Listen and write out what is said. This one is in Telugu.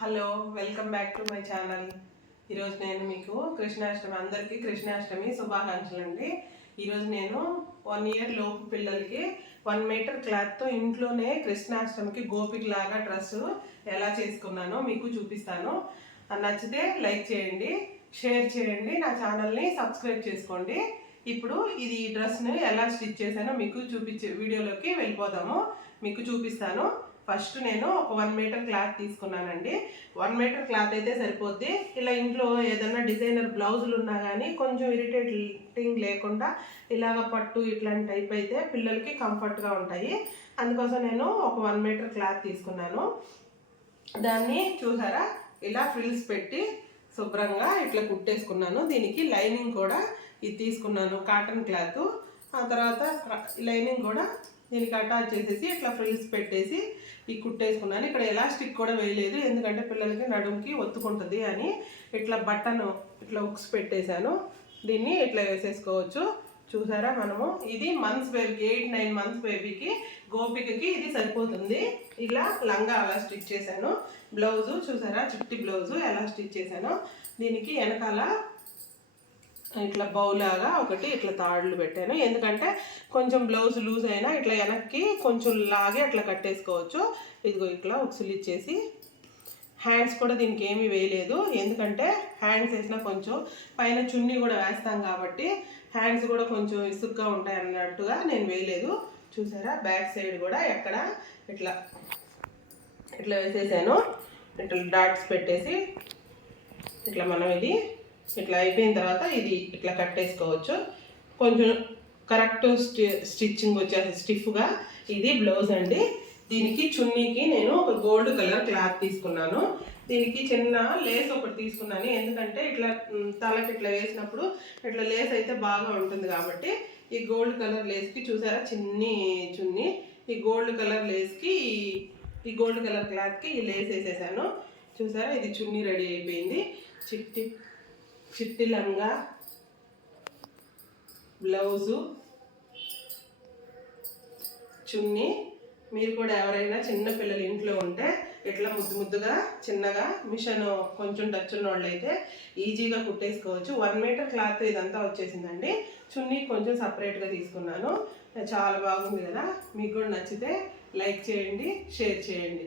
Hello welcome back to my channel. ఈరోజు నేను మీకు కృష్ణాష్టమి అందరికీ కృష్ణాష్టమి శుభాకాంక్షలు అండి ఈరోజు నేను వన్ ఇయర్ లోపు పిల్లలకి వన్ మీటర్ క్లాత్తో ఇంట్లోనే కృష్ణాష్టమికి గోపిక్ లాగా డ్రెస్ ఎలా చేసుకున్నానో మీకు చూపిస్తాను. నచ్చితే లైక్ చేయండి షేర్ చేయండి నా ఛానల్ని సబ్స్క్రైబ్ చేసుకోండి. ఇప్పుడు ఇది ఈ డ్రెస్ని ఎలా స్టిచ్ చేశానో మీకు చూపించే వీడియోలోకి వెళ్ళిపోదాము. మీకు చూపిస్తాను. ఫస్ట్ నేను ఒక వన్ మీటర్ క్లాత్ తీసుకున్నానండి. వన్ మీటర్ క్లాత్ అయితే సరిపోద్ది. ఇలా ఇంట్లో ఏదైనా డిజైనర్ బ్లౌజులు ఉన్నా కానీ కొంచెం ఇరిటేటింగ్ లేకుండా ఇలాగ పట్టు ఇట్లాంటి టైప్ అయితే పిల్లలకి కంఫర్ట్గా ఉంటాయి. అందుకోసం నేను ఒక వన్ మీటర్ క్లాత్ తీసుకున్నాను. దాన్ని చూసారా? ఇలా ఫ్రిల్స్ పెట్టి శుభ్రంగా ఇట్లా కుట్టేసుకున్నాను. దీనికి లైనింగ్ కూడా ఇది తీసుకున్నాను. Cotton cloth. ఆ తర్వాత లైనింగ్ కూడా దీనికి అటాచ్ చేసేసి ఇట్లా ఫ్రిల్స్ పెట్టేసి ఈ కుట్టేసుకున్నాను. ఇక్కడ ఎలాస్టిక్ కూడా వేయలేదు ఎందుకంటే పిల్లలకి నడుముకి ఒత్తుకుంటుంది అని ఇట్లా బట్టను ఇట్లా ఉక్స్ పెట్టేశాను. దీన్ని ఇట్లా వేసేసుకోవచ్చు. చూసారా మనము? ఇది మంత్స్ బేబీకి ఎయిట్ నైన్ మంత్స్ బేబీకి గోపికకి ఇది సరిపోతుంది. ఇలా లంగా అలా స్టిచ్ చేశాను. బ్లౌజు చూసారా? చిట్టి బ్లౌజు ఎలా స్టిచ్ చేశాను? దీనికి వెనకాల ఇట్లా బౌలాగా ఒకటి ఇట్లా తాడులు పెట్టాను. ఎందుకంటే కొంచెం బ్లౌజ్ లూజ్ అయినా ఇట్లా వెనక్కి కొంచెం లాగే అట్లా కట్టేసుకోవచ్చు. ఇదిగో ఇట్లా ఉక్సులు ఇచ్చేసి. హ్యాండ్స్ కూడా దీనికి ఏమీ వేయలేదు. ఎందుకంటే హ్యాండ్స్ వేసినా కొంచెం పైన చున్నీ కూడా వేస్తాం కాబట్టి హ్యాండ్స్ కూడా కొంచెం ఇసుగ్గా ఉంటాయి అన్నట్టుగా నేను వేయలేదు. చూసారా? బ్యాక్ సైడ్ కూడా ఎక్కడ ఇట్లా ఇట్లా వేసేసాను. ఇట్లా డాట్స్ పెట్టేసి ఇట్లా మనం ఇది ఇట్లా అయిపోయిన తర్వాత ఇది ఇట్లా కట్టేసుకోవచ్చు. కొంచెం కరెక్ట్ స్టి స్టిచ్చింగ్ వచ్చేసి స్టిఫ్గా ఇది బ్లౌజ్ అండి. దీనికి చున్నీకి నేను ఒక గోల్డ్ కలర్ క్లాత్ తీసుకున్నాను. దీనికి చిన్న లేస్ ఒకటి తీసుకున్నాను. ఎందుకంటే ఇట్లా తలకి ఇట్లా వేసినప్పుడు ఇట్లా లేస్ అయితే బాగా ఉంటుంది కాబట్టి ఈ గోల్డ్ కలర్ లేస్కి చూసారా? చిన్ని చున్నీ. ఈ గోల్డ్ కలర్ లేస్కి ఈ- ఈ గోల్డ్ కలర్ క్లాత్కి ఈ లేస్ వేసేసాను. చూసారా? ఇది చున్నీ రెడీ అయిపోయింది. చిట్టి చిట్టి లంగా బ్లౌజు చున్నీ. మీరు కూడా ఎవరైనా చిన్న పిల్లలు ఇంట్లో ఉంటే ఇట్లా ముద్దు ముద్దుగా చిన్నగా మిషన్ కొంచెం టచ్ ఉన్న వాళ్ళు అయితే ఈజీగా కుట్టేసుకోవచ్చు. వన్ మీటర్ క్లాత్ ఇదంతా వచ్చేసిందండి. చున్నీ కొంచెం సపరేట్గా తీసుకున్నాను. చాలా బాగుంది కదా? మీకు కూడా నచ్చితే లైక్ చేయండి షేర్ చేయండి.